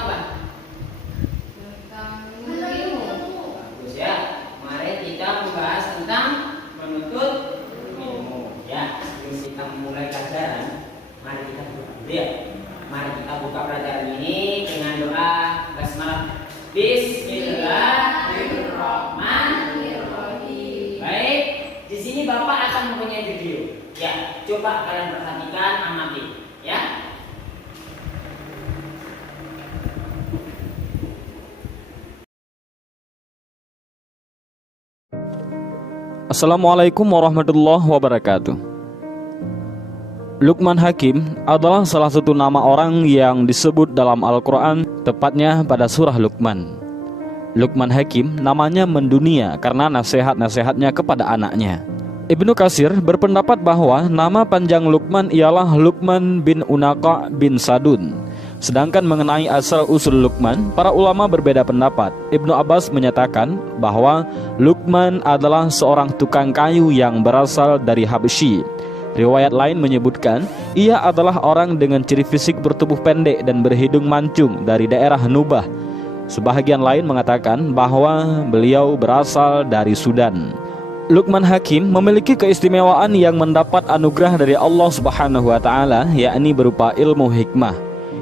apa? Tentang ilmu. Bagus ya. Mari kita membahas tentang menuntut ilmu. Ya, sebelum kita memulai pelajaran, mari kita buka dulu ya. Mari kita buka pelajaran ini dengan doa basmalah. Bismillahirrahmanirrahim. Baik, di sini Bapak akan mempunyai video. Ya, coba kalian perhatikan, amati. Ya. Assalamualaikum warahmatullahi wabarakatuh. Luqman Hakim adalah salah satu nama orang yang disebut dalam Al-Quran, tepatnya pada surah Luqman. Luqman Hakim namanya mendunia karena nasihat-nasihatnya kepada anaknya. Ibnu Katsir berpendapat bahwa nama panjang Luqman ialah Luqman bin Unaqa bin Sadun. Sedangkan mengenai asal-usul Luqman, para ulama berbeda pendapat. Ibnu Abbas menyatakan bahwa Luqman adalah seorang tukang kayu yang berasal dari Habsyi. Riwayat lain menyebutkan ia adalah orang dengan ciri fisik bertubuh pendek dan berhidung mancung dari daerah Nubah. Sebahagian lain mengatakan bahwa beliau berasal dari Sudan. Luqman Hakim memiliki keistimewaan yang mendapat anugerah dari Allah Subhanahu wa taala, yakni berupa ilmu hikmah.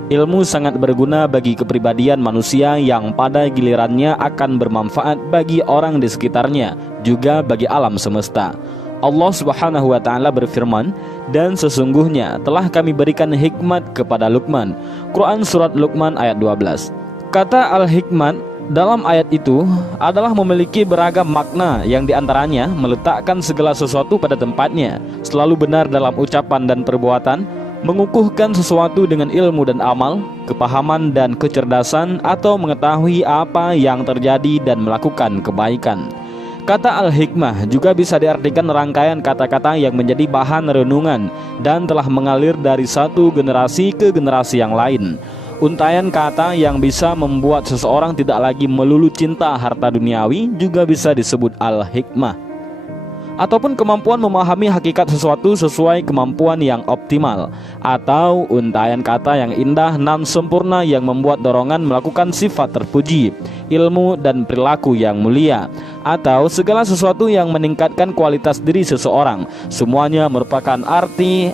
Ilmu sangat berguna bagi kepribadian manusia yang pada gilirannya akan bermanfaat bagi orang di sekitarnya, juga bagi alam semesta. Allah Subhanahu wa taala berfirman, "Dan sesungguhnya telah kami berikan hikmat kepada Luqman." Quran surat Luqman ayat 12. Kata al-hikmat dalam ayat itu adalah memiliki beragam makna, yang diantaranya meletakkan segala sesuatu pada tempatnya, selalu benar dalam ucapan dan perbuatan, mengukuhkan sesuatu dengan ilmu dan amal, kepahaman dan kecerdasan, atau mengetahui apa yang terjadi dan melakukan kebaikan. Kata al-hikmah juga bisa diartikan rangkaian kata-kata yang menjadi bahan renungan dan telah mengalir dari satu generasi ke generasi yang lain. Untaian kata yang bisa membuat seseorang tidak lagi melulu cinta harta duniawi juga bisa disebut al-hikmah, ataupun kemampuan memahami hakikat sesuatu sesuai kemampuan yang optimal, atau untaian kata yang indah nan sempurna yang membuat dorongan melakukan sifat terpuji, ilmu dan perilaku yang mulia, atau segala sesuatu yang meningkatkan kualitas diri seseorang. Semuanya merupakan arti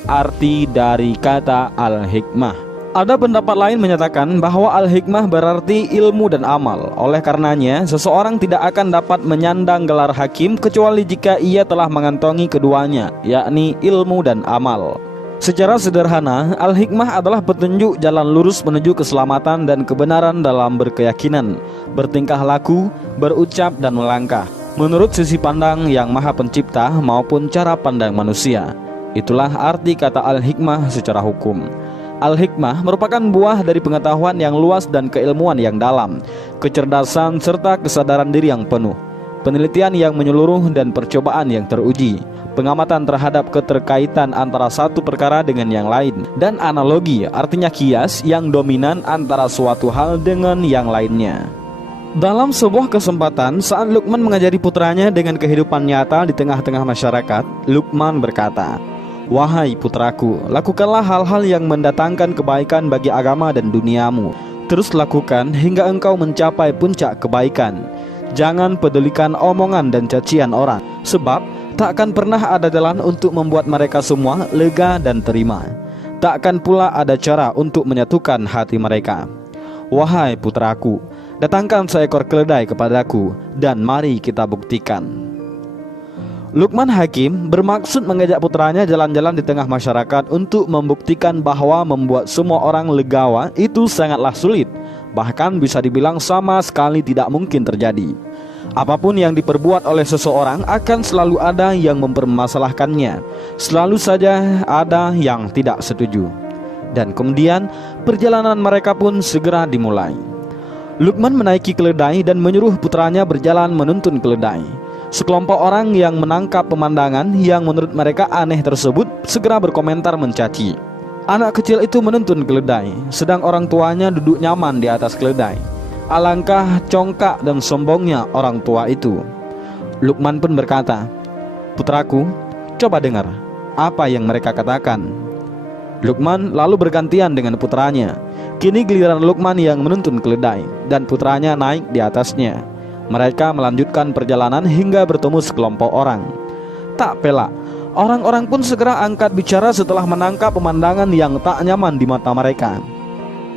dari kata al-hikmah. Ada pendapat lain menyatakan bahwa al-hikmah berarti ilmu dan amal. Oleh karenanya, seseorang tidak akan dapat menyandang gelar hakim kecuali jika ia telah mengantongi keduanya, yakni ilmu dan amal. Secara sederhana, al-hikmah adalah petunjuk jalan lurus menuju keselamatan dan kebenaran dalam berkeyakinan, bertingkah laku, berucap dan melangkah, menurut sisi pandang yang Maha Pencipta maupun cara pandang manusia. Itulah arti kata al-hikmah secara hukum. Al-hikmah merupakan buah dari pengetahuan yang luas dan keilmuan yang dalam, kecerdasan serta kesadaran diri yang penuh, penelitian yang menyeluruh dan percobaan yang teruji, pengamatan terhadap keterkaitan antara satu perkara dengan yang lain, dan analogi, artinya kias yang dominan antara suatu hal dengan yang lainnya. Dalam sebuah kesempatan saat Luqman mengajari putranya dengan kehidupan nyata di tengah-tengah masyarakat, Luqman berkata, "Wahai putraku, lakukanlah hal-hal yang mendatangkan kebaikan bagi agama dan duniamu. Terus lakukan hingga engkau mencapai puncak kebaikan. Jangan pedulikan omongan dan cacian orang, sebab takkan pernah ada jalan untuk membuat mereka semua lega dan terima. Takkan pula ada cara untuk menyatukan hati mereka. Wahai putraku, datangkan seekor keledai kepadaku, dan mari kita buktikan." Luqman Hakim bermaksud mengajak putranya jalan-jalan di tengah masyarakat untuk membuktikan bahwa membuat semua orang legawa itu sangatlah sulit, bahkan bisa dibilang sama sekali tidak mungkin terjadi. Apapun yang diperbuat oleh seseorang akan selalu ada yang mempermasalahkannya, selalu saja ada yang tidak setuju. Dan kemudian perjalanan mereka pun segera dimulai. Luqman menaiki keledai dan menyuruh putranya berjalan menuntun keledai. Sekelompok orang yang menangkap pemandangan yang menurut mereka aneh tersebut segera berkomentar mencaci. Anak kecil itu menuntun keledai, sedang orang tuanya duduk nyaman di atas keledai. Alangkah congkak dan sombongnya orang tua itu. Luqman pun berkata, "Putraku, coba dengar apa yang mereka katakan." Luqman lalu bergantian dengan putranya. Kini giliran Luqman yang menuntun keledai dan putranya naik di atasnya. Mereka melanjutkan perjalanan hingga bertemu sekelompok orang. Tak pelak, orang-orang pun segera angkat bicara setelah menangkap pemandangan yang tak nyaman di mata mereka.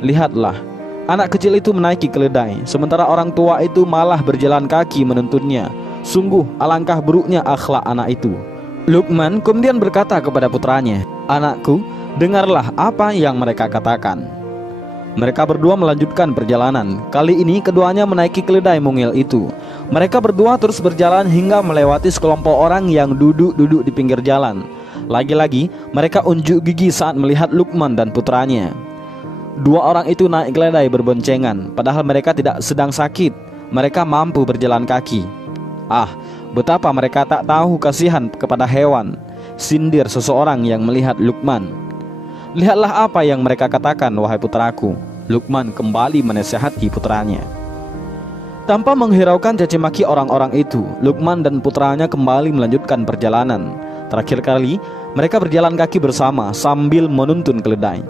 Lihatlah, anak kecil itu menaiki keledai, sementara orang tua itu malah berjalan kaki menuntunnya. Sungguh alangkah buruknya akhlak anak itu. Luqman kemudian berkata kepada putranya, "Anakku, dengarlah apa yang mereka katakan." Mereka berdua melanjutkan perjalanan. Kali ini keduanya menaiki keledai mungil itu. Mereka berdua terus berjalan hingga melewati sekelompok orang yang duduk-duduk di pinggir jalan. Lagi-lagi mereka unjuk gigi saat melihat Luqman dan putranya. Dua orang itu naik keledai berboncengan, padahal mereka tidak sedang sakit. Mereka mampu berjalan kaki. Ah, betapa mereka tak tahu kasihan kepada hewan, sindir seseorang yang melihat Luqman. Lihatlah apa yang mereka katakan, wahai putraku. Luqman kembali menasihati putranya. Tanpa menghiraukan caci maki orang-orang itu, Luqman dan putranya kembali melanjutkan perjalanan. Terakhir kali, mereka berjalan kaki bersama sambil menuntun keledai.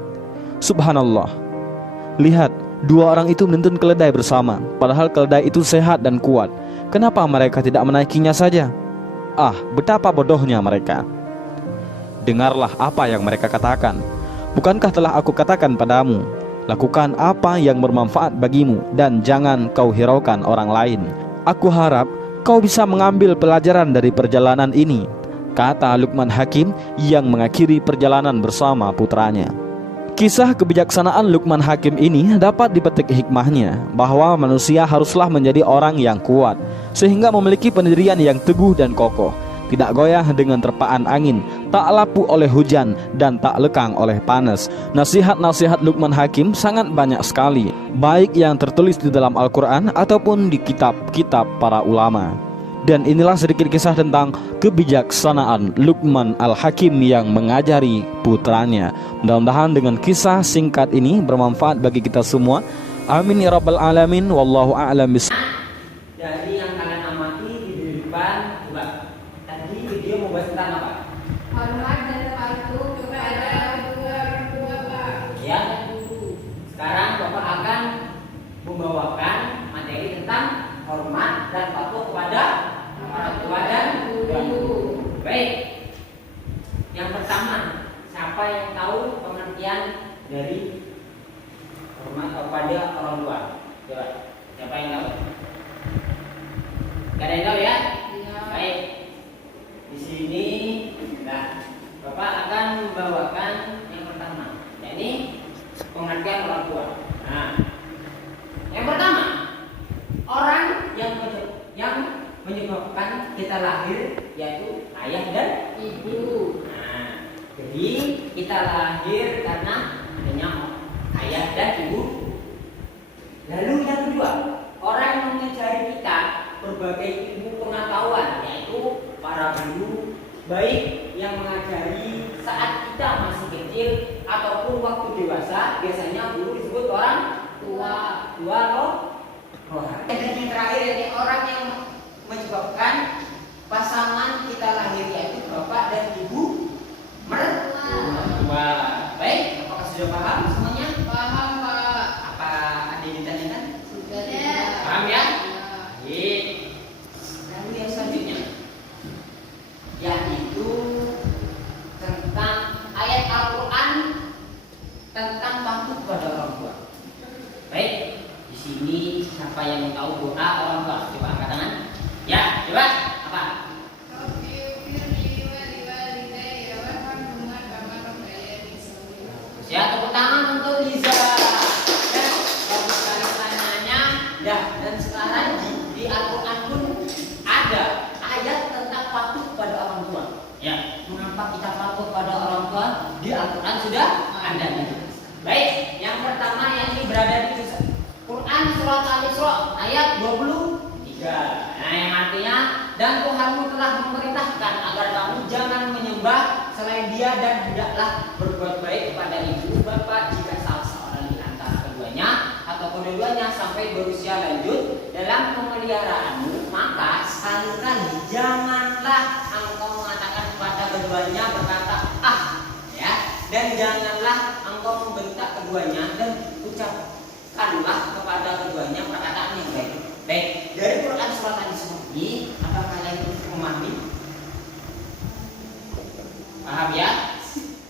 Subhanallah, lihat, dua orang itu menuntun keledai bersama, padahal keledai itu sehat dan kuat. Kenapa mereka tidak menaikinya saja? Ah, betapa bodohnya mereka. Dengarlah apa yang mereka katakan. Bukankah telah aku katakan padamu, lakukan apa yang bermanfaat bagimu dan jangan kau hiraukan orang lain. Aku harap kau bisa mengambil pelajaran dari perjalanan ini, kata Luqman Hakim yang mengakhiri perjalanan bersama putranya. Kisah kebijaksanaan Luqman Hakim ini dapat dipetik hikmahnya bahwa manusia haruslah menjadi orang yang kuat, sehingga memiliki pendirian yang teguh dan kokoh, tidak goyah dengan terpaan angin, tak lapu oleh hujan, dan tak lekang oleh panas. Nasihat-nasihat Luqman Hakim sangat banyak sekali, baik yang tertulis di dalam Al-Quran ataupun di kitab-kitab para ulama. Dan inilah sedikit kisah tentang kebijaksanaan Luqman Al-Hakim yang mengajari putranya. Mudah-mudahan dengan kisah singkat ini bermanfaat bagi kita semua. Amin ya rabbal alamin. Wallahu a'lam bis. Dari yang kalian amati di depan, coba tadi video mau bahas tentang apa? Hormat dan patuh kepada kedua orang tua, Pak. Ya. Sekarang Bapak akan membawakan materi tentang hormat dan patuh kepada orang tua dan guru. Baik. Yang pertama, siapa yang tahu pengertian dari hormat kepada orang tua? Coba, siapa yang tahu? Gak ada yang tahu ya? Iya. Baik. Di sini, nah, Bapak akan membawakan yang pertama, yakni pengertian orang tua. Nah, yang pertama, orang yang menyebabkan kita lahir yaitu ayah dan Ibu. nah, jadi kita lahir karena adanya ayah dan ibu. Lalu yang kedua, orang yang mengajari kita berbagai ilmu pengetahuan yaitu para guru, baik yang mengajari saat kita masih kecil ataupun waktu dewasa. Biasanya guru disebut orang Tua. tua atau rohani. Dan yang terakhir ini orang yang menyebabkan pasangan kita lahir yaitu bapak dan ibu mertua. Baik, apakah sudah paham semuanya? Paham, Pak. Apa ada yang ditanyakan? Sudah. Paham ya? Ya. Baik. Lalu yang selanjutnya yaitu tentang ayat Al-Quran tentang patuh kepada orang tua. Baik, di sini siapa yang tahu doa orang tua? Coba angkat tangan. Ya, coba apa? Ya, tepuk tangan untuk Liza. Ya, bagus sekali pertanyaannya. Ya, dan sekarang di Al-Quran pun ada ayat tentang patuh pada orang tua. Ya, mengapa kita patuh pada orang tua? Di Al-Quran sudah ada. Baik, yang pertama yang ini berada di Quran surat Al-Isra ayat 23. Nah, yang artinya dan Tuhanmu telah memerintahkan agar kamu jangan menyembah selain Dia dan hendaklah berbuat baik kepada ibu bapak jika salah seorang di antara keduanya atau kedua-duanya sampai berusia lanjut dalam pemeliharaanmu, maka sekali-kali janganlah engkau mengatakan kepada keduanya berkata ah, ya, dan janganlah engkau membentak keduanya dan ucapkanlah kepada keduanya perkataan yang baik. Baik, dari Quran surat An-Nisa ini, apakah kalian memahami? Paham ya?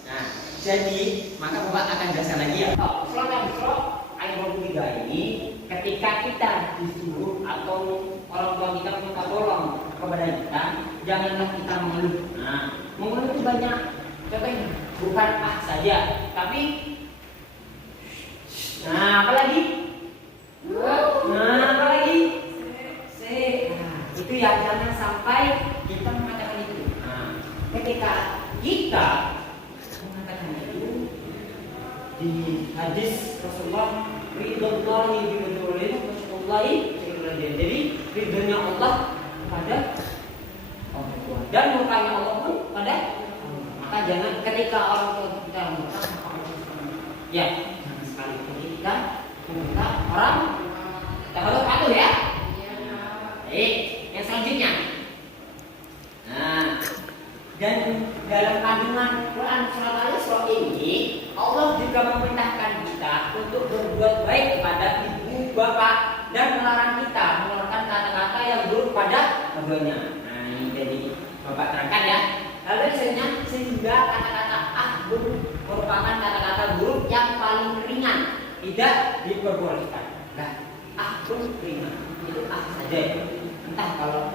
Nah, jadi maka Bapak akan jelaskan lagi ya. Surat An-Nisa ayat 23 ini, ketika kita disuruh atau orang tua kita minta tolong kepada kita, janganlah kita mengeluh. Nah, mengeluh itu banyak. Contohnya bukan saja, tapi apalagi? Apalagi? Itu ya, jangan sampai kita mengatakan itu. Nah, ketika kita mengatakan itu di hadis Rasulullah, ridhollahi bidulil masyullahi. Jadi ridhonya Allah kepada orang tua dan murkanya Allah pun pada. Maka jangan ketika orang tua kita meminta, ya jangan sekali kita meminta orang kita harus patuh ya. Baik, yang selanjutnya. Nah, dan dalam kandungan Quran surat ini, Allah juga memerintahkan kita untuk berbuat baik kepada ibu bapak dan melarang kita mengeluarkan kata-kata yang buruk pada keduanya. Nah, ini jadi Bapak terangkan ya. Lalu sehingga kata-kata merupakan kata-kata buruk yang paling ringan, tidak diperbolehkan. Nah, ringan itu saja. Entah kalau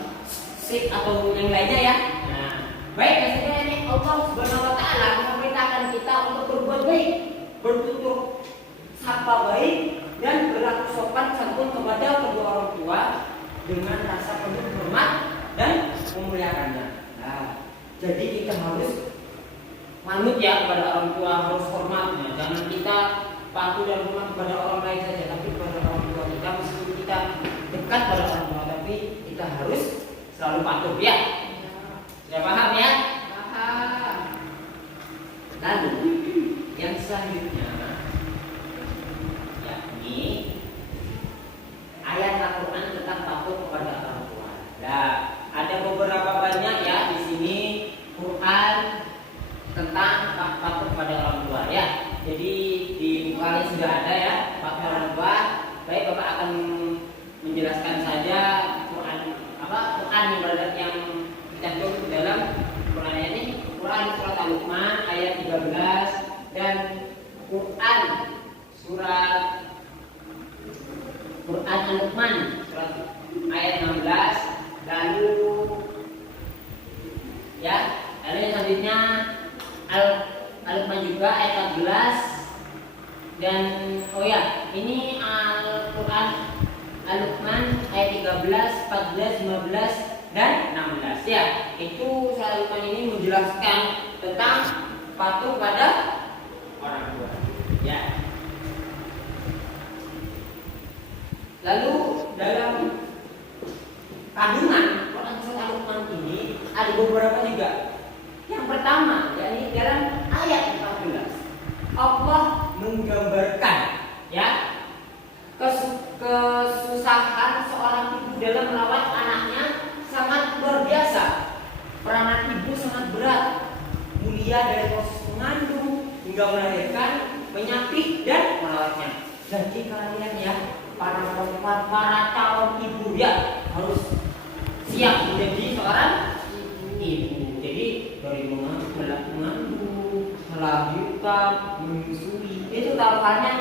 sip atau yang lainnya ya. Nah, baik, maksudnya ini Allah Subhanahu wa taala memerintahkan kita untuk berbuat baik, bertutur sapa baik dan berlaku sopan santun kepada kedua orang tua dengan rasa penuh hormat dan memuliakannya. Nah, jadi kita harus manut ya kepada orang tua, harus hormatnya. Jangan kita patuh dan hormat kepada orang lain saja, tapi kepada orang tua kita. Meskipun kita dekat pada orang tua, tapi kita harus selalu patuh ya. Sudah paham ya? Paham. Lalu yang selanjutnya, yakni ayat Al-Quran tentang patuh kepada orang tua. Nah, ada beberapa banyak ya di sini Quran tentang patuh kepada orang tua ya. Jadi di buku sudah ada ya patuh orang tua. Baik, Bapak akan menjelaskan saja Quran yang berada yang tercantum dalam Quran ini. Quran surat Al-Luqman ayat 13 dan Quran Al-Luqman surat ayat 16. Lalu yang selanjutnya Al-Luqman juga ayat 14 dan ini Al-Quran Al-Luqman ayat 13, 14, 15 dan 16 ya. Itu Al-Luqman ini menjelaskan tentang patuh pada orang tua ya. Lalu dalam kandungan Quran surat Al-Luqman ini ada beberapa juga. Yang pertama, yakni dalam ayat 14 Allah menggambarkan ya kesusahan seorang ibu dalam merawat anaknya sangat luar biasa. Peranan ibu sangat berat, mulia dari proses mengandung hingga melahirkan, menyapih dan merawatnya. Jadi kalian ya para perempuan, para calon ibu ya harus siap menjadi seorang ibu. Jadi dari mengandung, melahirkan, menyusui itu taruhannya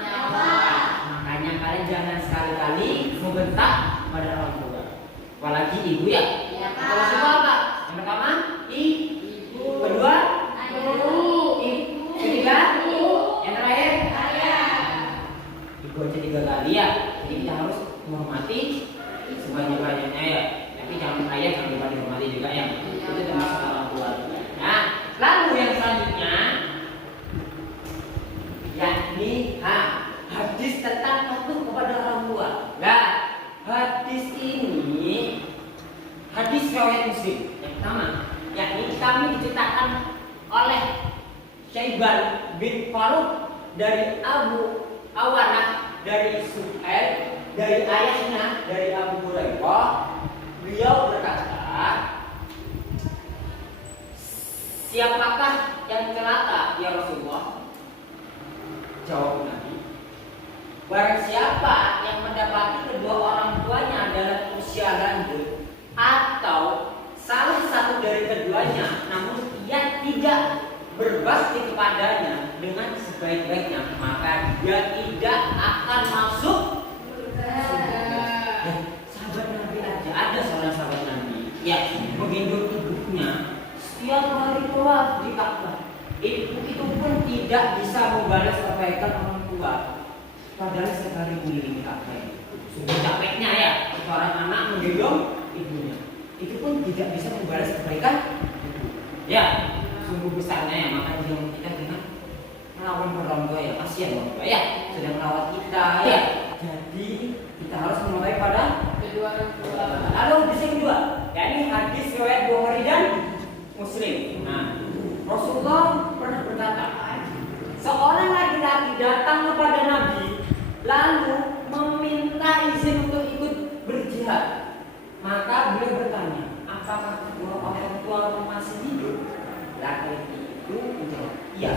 nyawa. Makanya kalian jangan sekali-kali membentak pada orang tua, apalagi ibu ya. Kalau semua apa? Yang pertama ibu, kedua ibu, ketiga yang terakhir ibu aja 3 kali ya. Jadi kita harus menghormati sebanyak-banyaknya ya. Tapi jangan ayah jangan lupa dihormati juga ya. Itu termasuk orang tua. Nah, lalu yang selanjutnya yakni hadis tentang patuh kepada orang tua. Nah, hadis ini hadis riwayat Muslim. Yang pertama, yakni kami diceritakan oleh Syaiban bin Faruq dari Abu Awanah dari Suhail dari ayahnya dari Abu Hurairah. Beliau berkata, siapakah yang celaka ya Rasulullah? Jawab Nabi, Barang siapa yang mendapati kedua orang tuanya dalam usia lanjut atau salah satu dari keduanya, namun ia tidak berbakti kepadanya dengan sebaik-baiknya, maka dia tidak akan masuk surga. Sahabat Nabi aja, ada seorang sahabat Nabi ya menggendong ibunya setiap hari tawaf di Ka'bah. Ibu itu pun tidak bisa membalas kebaikan orang tua, padahal sekali keliling Ka'bah. Sudah capeknya ya seorang anak menggendong ibunya, itu pun tidak bisa membalas kebaikan ibu. Ya, sungguh besarnya ya, maka kita dengan melawan orang tua ya, kasihan orang tua ya, sudah merawat kita ya. Jadi kita harus memulai pada kedua orang tua. Lalu di sini kedua, yakni hadis riwayat Bukhari dan Muslim. Nah, Rasulullah pernah berkata, seorang laki-laki datang kepada Nabi lalu meminta izin untuk ikut berjihad. Maka beliau bertanya, apakah kedua orang tua masih hidup? Laki-laki itu menjawab, iya.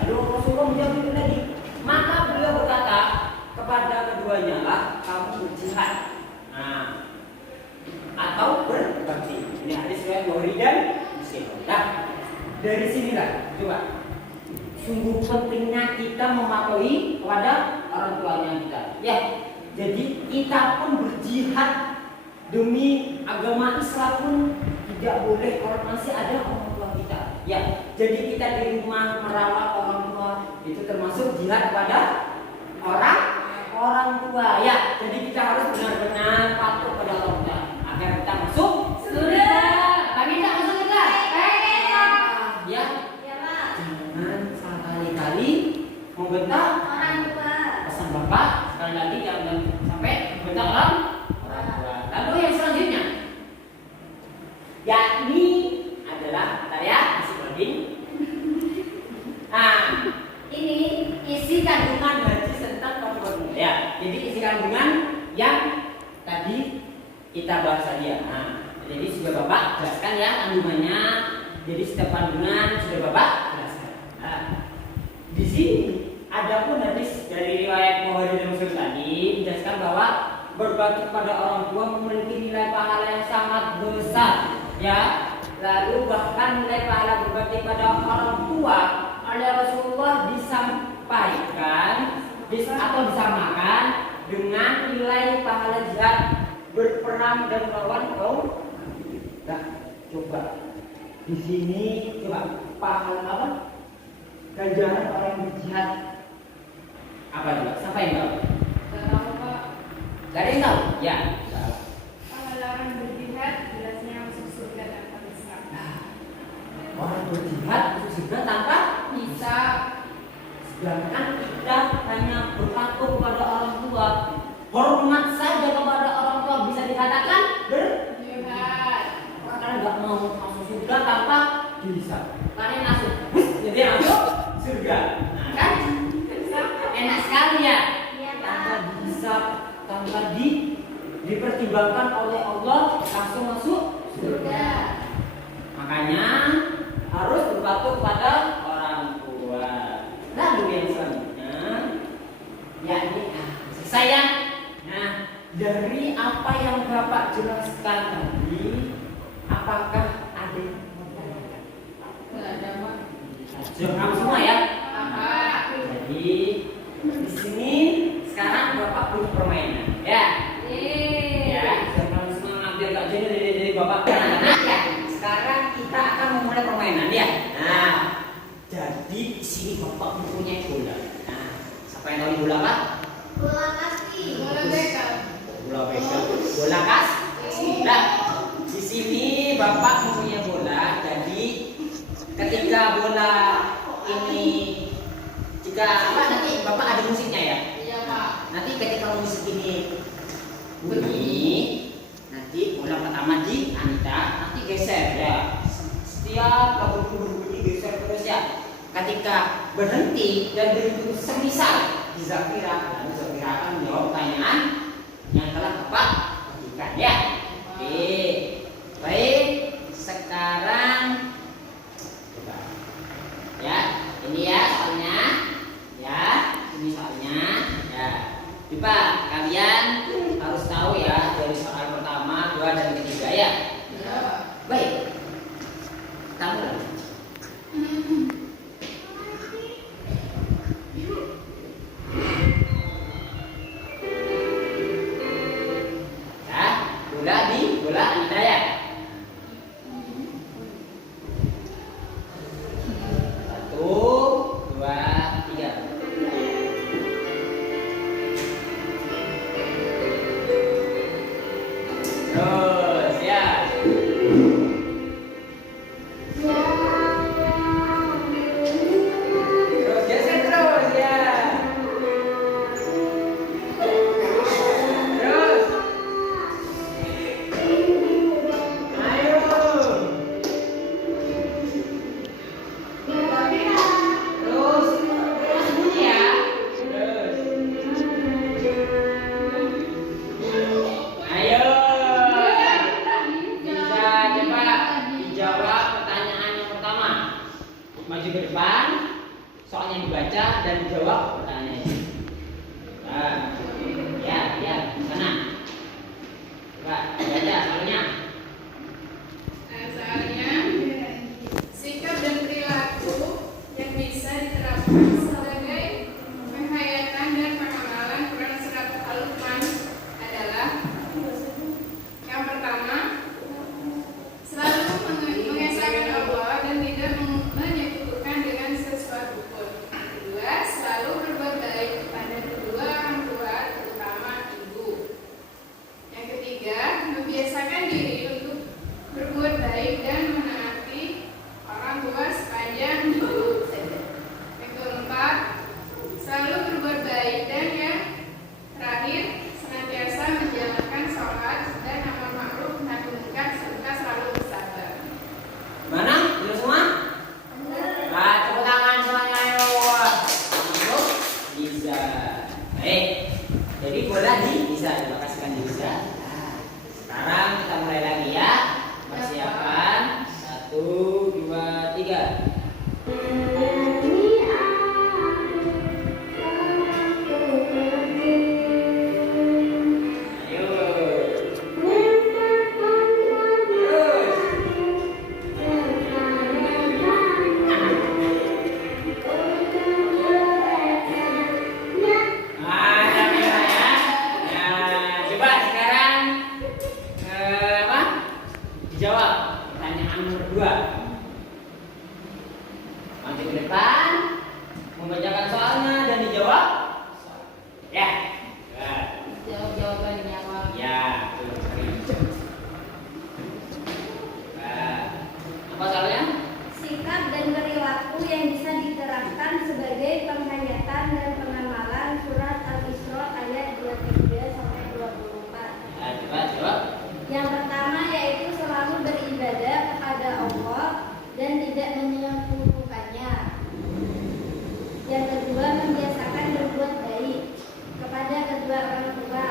Lalu Rasulullah menjawab itu lagi. Maka beliau berkata kepada keduanya, lah kamu berjihad. Nah, atau berbakti. Ini hadis riwayat Bukhari dan Muslim. Nah, dari sinilah coba sungguh pentingnya kita mematuhi kepada orang tuanya kita. Ya, jadi kita pun berjihad demi agama Islam pun tidak boleh kalau masih ada orang tua kita. Ya, jadi kita di rumah merawat orang tua itu termasuk jihad kepada orang tua. Ya, jadi kita harus benar-benar patuh pada orang tua agar kita masuk surga. Kami tak masuk surga. Ya, jangan sekali-kali membentak Orang tua. pesan bapak. Sekali lagi jangan sampai membentak orang tua. Lalu yang selanjutnya, yakni adalah ya, Bismillah. Nah, ini isi kandungan hadis tentang kafaratul. Ya, jadi isi kandungan yang tadi kita bahas tadi ya. Nah, jadi sudah Bapak jelaskan ya kandungannya. Jadi setiap kandungan sudah Bapak jelaskan. Nah, di sini ada pun hadis dari riwayat Bukhari dan Muslim tadi menjelaskan bahwa berbakti kepada orang tua memiliki nilai pahala yang sangat besar. Ya, lalu bahkan nilai pahala berbakti pada orang tua oleh Rasulullah disampaikan atau disamakan dengan nilai pahala jihad berperang dan melawan kaum. Nah, coba di sini coba pahala apa? Ganjaran orang yang berjihad apa juga? Siapa yang tahu? Tahu Pak. Gak ada yang tahu? Ya. Pahala orang berjihad jelasnya masuk surga tanpa hisab. Orang berjihad masuk surga tanpa Hisab. sedangkan kita hanya berpatuh kepada orang tua, hormat saja kepada orang tua bisa dikatakan Jihad. karena nggak mau masuk surga tanpa dihisab. Karena masuk, jadi masuk surga. Nah, kan enak sekali ya. Iya Tanpa Pak. dihisab, tanpa dipertimbangkan oleh Allah langsung masuk Surga. Makanya harus berpatuh kepada orang tua. Lalu yang selanjutnya, yakni saya. Nah, dari apa yang Bapak jelaskan tadi, apakah ada yang mau ditanyakan? Nggak ada Pak. Jangan semua ya. Pak. Jadi di sini sekarang Bapak punya permainan, ya. Ya, jangan semua ngambil Kak Jenny dari Bapak. Ya, sekarang kita akan memulai permainan ya. Nah, jadi di sini Bapak mempunyai bola. Nah, siapa yang tahu bola apa? Bola kasti. Bola bekel. Bola bekel. Bola kas. Nah, di sini Bapak mempunyai bola. Jadi ketika bola ini jika apa nanti Bapak ada musiknya ya. Iya Pak. Nanti ketika musik ini bunyi, nanti bola pertama di Anita, nanti geser ya. Setiap lagu berbunyi geser terus ya. Ketika berhenti dan berhenti semisal di Zafira, lalu Zafira akan menjawab pertanyaan yang telah Bapak berikan ya. Oke, baik. Sekarang coba ya, ini ya soalnya, ya ini soalnya, ya. bola Anita ya. Satu, dua, tiga. Terus ya. Terus geser terus ya. Terus. Ayo. Terus. Terus bunyi ya. Terus. Ayo. Bisa coba dijawab pertanyaan yang pertama. Maju ke depan, soalnya dibaca dan dijawab pertanyaannya. Nah, ya, sana. Coba baca soalnya. Soalnya sikap dan perilaku yang bisa diterapkan sebagai penghayatan dan pengamalan Quran Surat Al-Luqman adalah yang pertama, selalu mengesahkan Allah dan tidak menyekutukan dengan sesuatu pun. Yang kedua, selalu berbuat baik kepada kedua orang tua, terutama ibu. Yang ketiga, membiasakan diri untuk berbuat baik dan menaati orang tua sepanjang hidup. Yang keempat, selalu berbuat baik, dan yang terakhir, senantiasa menjalankan sholat dan amar ma'ruf nahi munkar serta selalu bersabar. Mana? Sudah semua? Nah, tepuk tangan semuanya ayo. Masuk? Bisa. Baik. Jadi bola bisa dipakaskan bisa. Nah, sekarang kita mulai lagi ya. Persiapan. 1, 2, 3. Ayo. Terus. Alhamdulillah ya. Nah, coba sekarang apa? Dijawab pertanyaan nomor 2. Maju ke depan, membacakan soalnya dan dijawab. Ya. Jawab jawabannya Pak. Ya, betul sekali. Apa soalnya? Sikap dan perilaku yang bisa diterapkan sebagai penghayatan dan pengamalan Surat Al-Isra ayat 23 sampai 24. Ya, coba jawab. Yang pertama yaitu selalu beribadah kepada Allah dan tidak menyekutukannya. Yang kedua, membiasakan berbuat baik kepada kedua orang tua,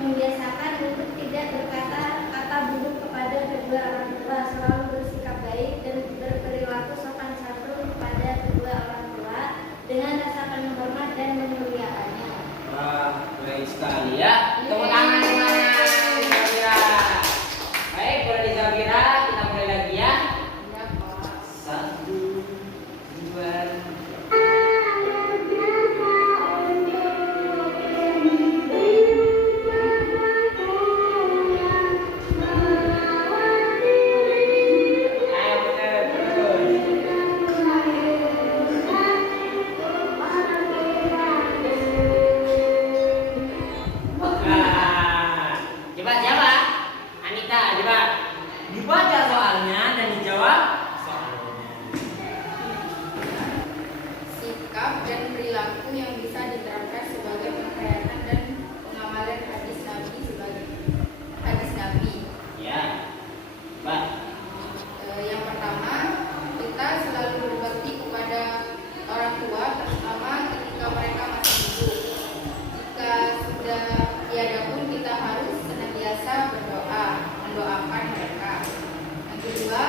membiasakan untuk tidak berkata kata buruk kepada kedua orang tua, selalu bersikap baik dan berperilaku sopan santun kepada kedua orang tua dengan rasa penuh hormat dan memuliakannya. Wah, baik sekali ya. Tepuk tangan semuanya. Zabira. Baik, boleh Zabira, kita mulai lagi ya. Ya Pak. 1, 2. Ayo bener terus. Nah, coba siapa? Anita, coba dibaca soalnya dan dijawab soalnya. Sikap dan perilaku yang bisa diterapkan sebagai penghayatan dan pengamalan hadis Nabi sebagai hadis Nabi. Ya, coba. Yang pertama, kita selalu berbakti kepada orang tua, terutama ketika mereka masih hidup. Jika sudah tiada pun kita harus senantiasa berdoa, mendoakan mereka. Yang kedua,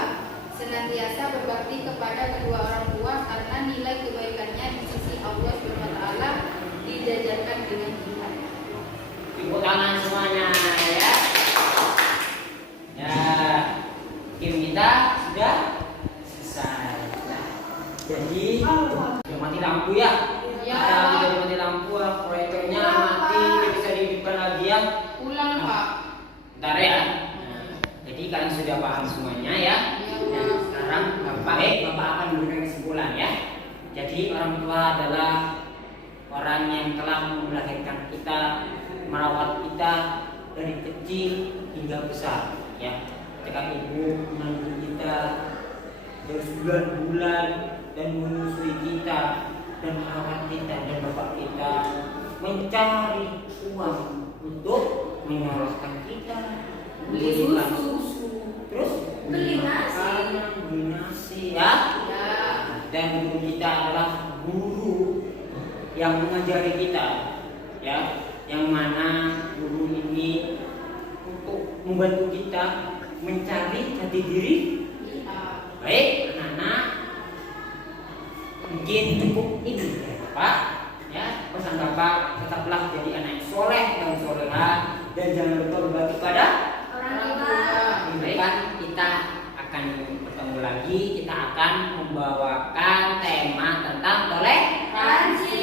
senantiasa berbakti kepada kedua orang tua karena nilai kebaikannya di sisi Allah SWT dijajarkan dengan jihad. Tepuk tangan semuanya ya. Ya, game kita sudah selesai. Nah, jadi udah mati lampu ya. Ya. Ada udah mati lampu, proyektornya mati, bisa dihidupkan lagi ya. Ulang Pak. Bentar ya. Nah, jadi kalian sudah paham semuanya ya. Dan sekarang Bapak akan memberikan kesimpulan ya. Jadi orang tua adalah orang yang telah melahirkan kita, merawat kita dari kecil hingga besar ya. Ketika ibu mengandung kita berbulan-bulan dan menyusui kita dan merawat kita, dan bapak kita mencari uang untuk menyekolahkan kita, belikan susu, terus Beli nasi. makanan, beli nasi ya. Dan guru kita adalah guru yang mengajari kita ya, yang mana guru ini untuk membantu kita mencari jati diri. Baik anak-anak, mungkin cukup ini ya Bapak ya. Pesan Bapak, tetaplah jadi anak yang soleh dan soleha, dan jangan lupa berbakti pada Orang tua. Baik, kan kita akan bertemu lagi. Kita akan membawakan tema tentang toleransi.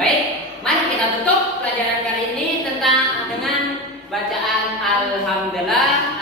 Baik, mari kita tutup pelajaran kali ini dengan bacaan Alhamdulillah.